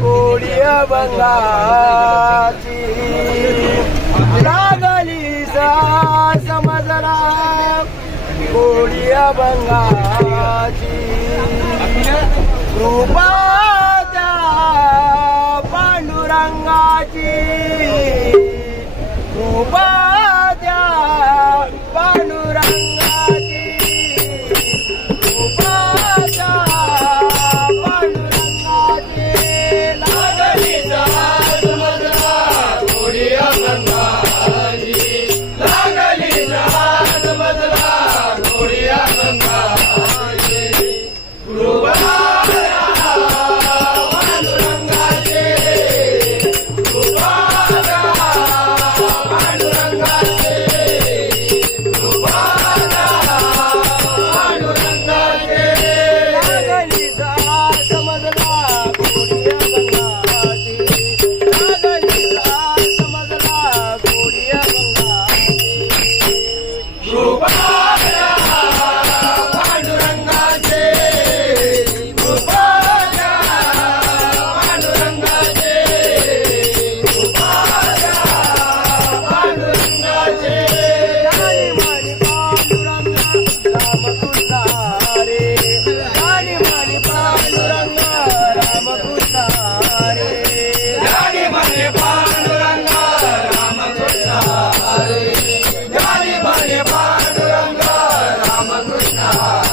कोडिया बंगाची लागली समजला. कोडिया बंगाची कृपा पांडुरंगाची कृपा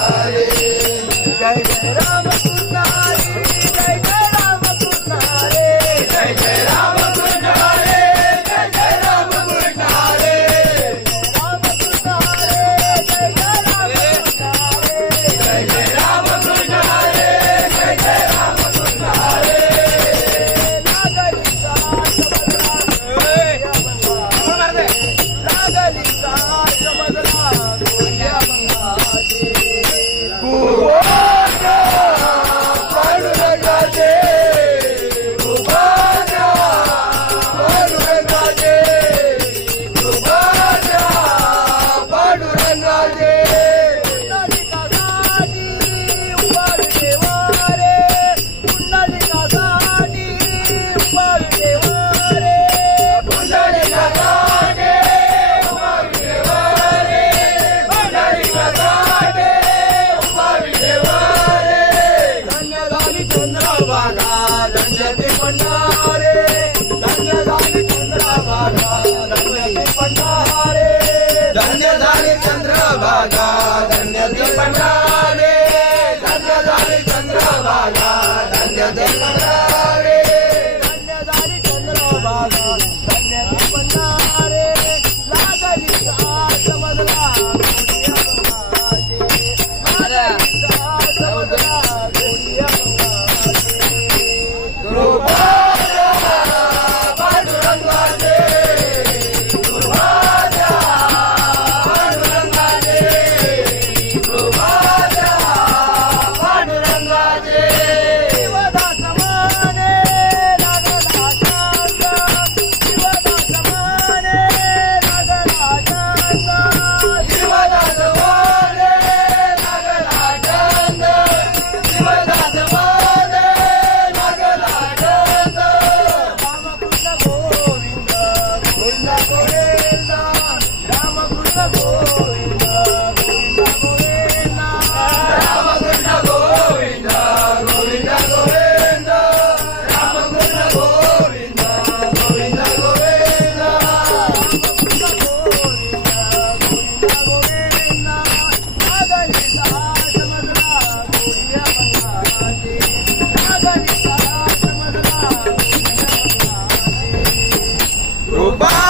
हरे जय राम. মনারে Cuba!